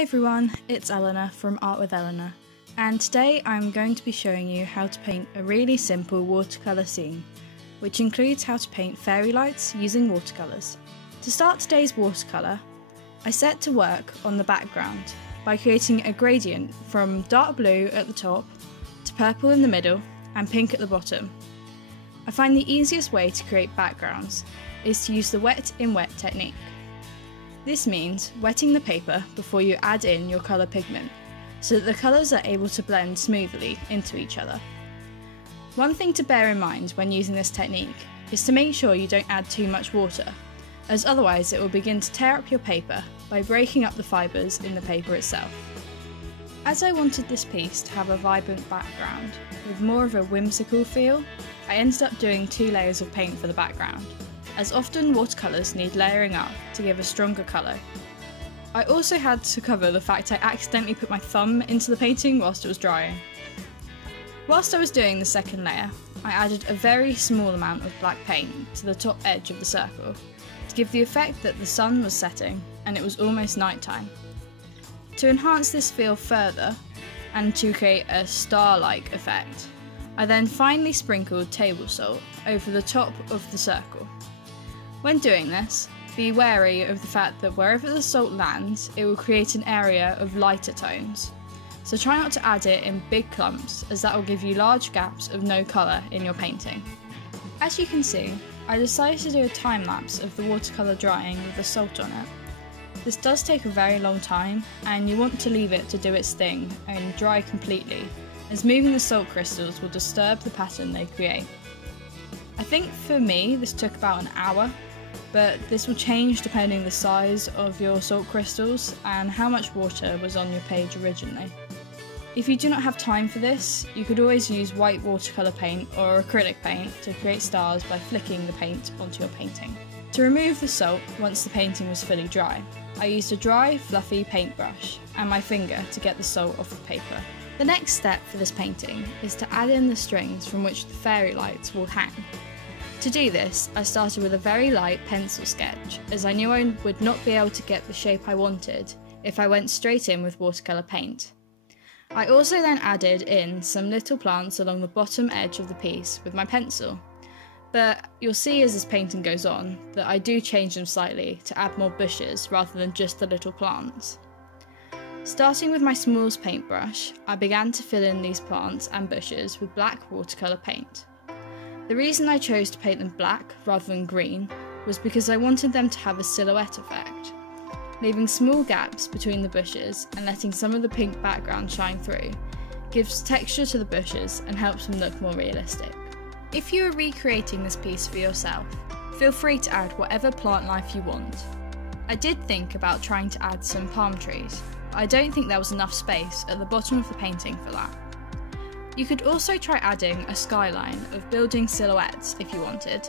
Hi everyone, it's Eleanor from Art with Eleanor, and today I'm going to be showing you how to paint a really simple watercolour scene, which includes how to paint fairy lights using watercolours. To start today's watercolour, I set to work on the background by creating a gradient from dark blue at the top to purple in the middle and pink at the bottom. I find the easiest way to create backgrounds is to use the wet in wet technique. This means wetting the paper before you add in your colour pigment, so that the colours are able to blend smoothly into each other. One thing to bear in mind when using this technique is to make sure you don't add too much water, as otherwise it will begin to tear up your paper by breaking up the fibres in the paper itself. As I wanted this piece to have a vibrant background with more of a whimsical feel, I ended up doing 2 layers of paint for the background, as often watercolours need layering up to give a stronger colour. I also had to cover the fact I accidentally put my thumb into the painting whilst it was drying. Whilst I was doing the second layer, I added a very small amount of black paint to the top edge of the circle to give the effect that the sun was setting and it was almost night time. To enhance this feel further and to create a star-like effect, I then finely sprinkled table salt over the top of the circle. When doing this, be wary of the fact that wherever the salt lands, it will create an area of lighter tones. So try not to add it in big clumps, as that will give you large gaps of no colour in your painting. As you can see, I decided to do a time lapse of the watercolour drying with the salt on it. This does take a very long time, and you want to leave it to do its thing and dry completely, as moving the salt crystals will disturb the pattern they create. I think for me this took about an hour, but this will change depending on the size of your salt crystals and how much water was on your page originally. If you do not have time for this, you could always use white watercolour paint or acrylic paint to create stars by flicking the paint onto your painting. To remove the salt once the painting was fully dry, I used a dry, fluffy paintbrush and my finger to get the salt off the paper. The next step for this painting is to add in the strings from which the fairy lights will hang. To do this, I started with a very light pencil sketch, as I knew I would not be able to get the shape I wanted if I went straight in with watercolour paint. I also then added in some little plants along the bottom edge of the piece with my pencil, but you'll see as this painting goes on that I do change them slightly to add more bushes rather than just the little plants. Starting with my smallest paintbrush, I began to fill in these plants and bushes with black watercolour paint. The reason I chose to paint them black rather than green was because I wanted them to have a silhouette effect. Leaving small gaps between the bushes and letting some of the pink background shine through gives texture to the bushes and helps them look more realistic. If you are recreating this piece for yourself, feel free to add whatever plant life you want. I did think about trying to add some palm trees, but I don't think there was enough space at the bottom of the painting for that. You could also try adding a skyline of building silhouettes if you wanted.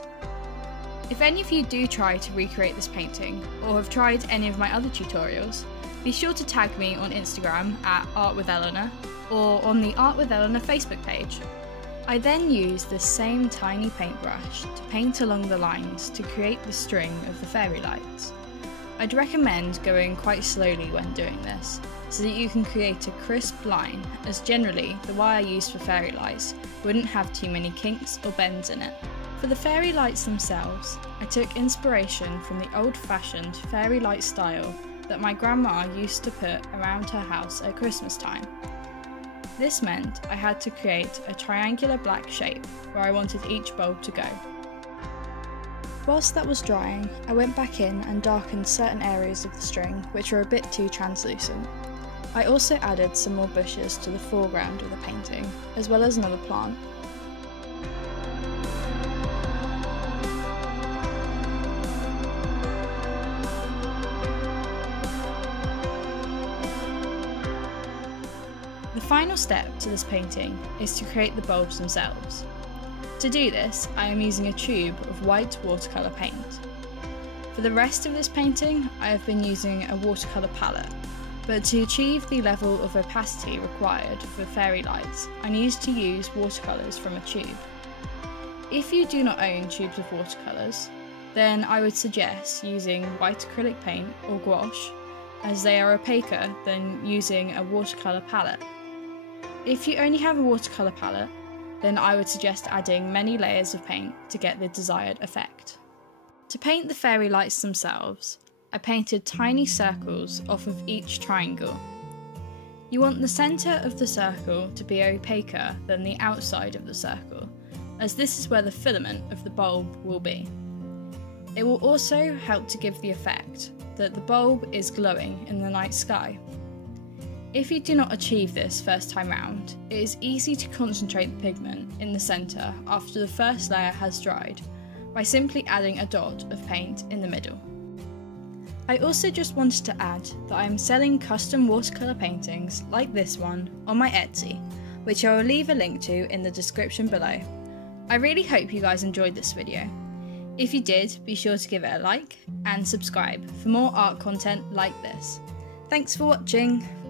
If any of you do try to recreate this painting, or have tried any of my other tutorials, be sure to tag me on Instagram at Art with Eleanor, or on the Art with Eleanor Facebook page. I then use this same tiny paintbrush to paint along the lines to create the string of the fairy lights. I'd recommend going quite slowly when doing this, so that you can create a crisp line, as generally the wire used for fairy lights wouldn't have too many kinks or bends in it. For the fairy lights themselves, I took inspiration from the old-fashioned fairy light style that my grandma used to put around her house at Christmas time. This meant I had to create a triangular black shape where I wanted each bulb to go. Whilst that was drying, I went back in and darkened certain areas of the string which were a bit too translucent. I also added some more bushes to the foreground of the painting, as well as another plant. The final step to this painting is to create the bulbs themselves. To do this, I am using a tube of white watercolour paint. For the rest of this painting, I have been using a watercolour palette, but to achieve the level of opacity required for fairy lights, I needed to use watercolours from a tube. If you do not own tubes of watercolours, then I would suggest using white acrylic paint or gouache as they are opaquer than using a watercolour palette. If you only have a watercolour palette, then I would suggest adding many layers of paint to get the desired effect. To paint the fairy lights themselves, I painted tiny circles off of each triangle. You want the centre of the circle to be opaquer than the outside of the circle, as this is where the filament of the bulb will be. It will also help to give the effect that the bulb is glowing in the night sky. If you do not achieve this first time round, it is easy to concentrate the pigment in the centre after the first layer has dried, by simply adding a dot of paint in the middle. I also just wanted to add that I am selling custom watercolour paintings like this one on my Etsy, which I will leave a link to in the description below. I really hope you guys enjoyed this video. If you did, be sure to give it a like and subscribe for more art content like this. Thanks for watching!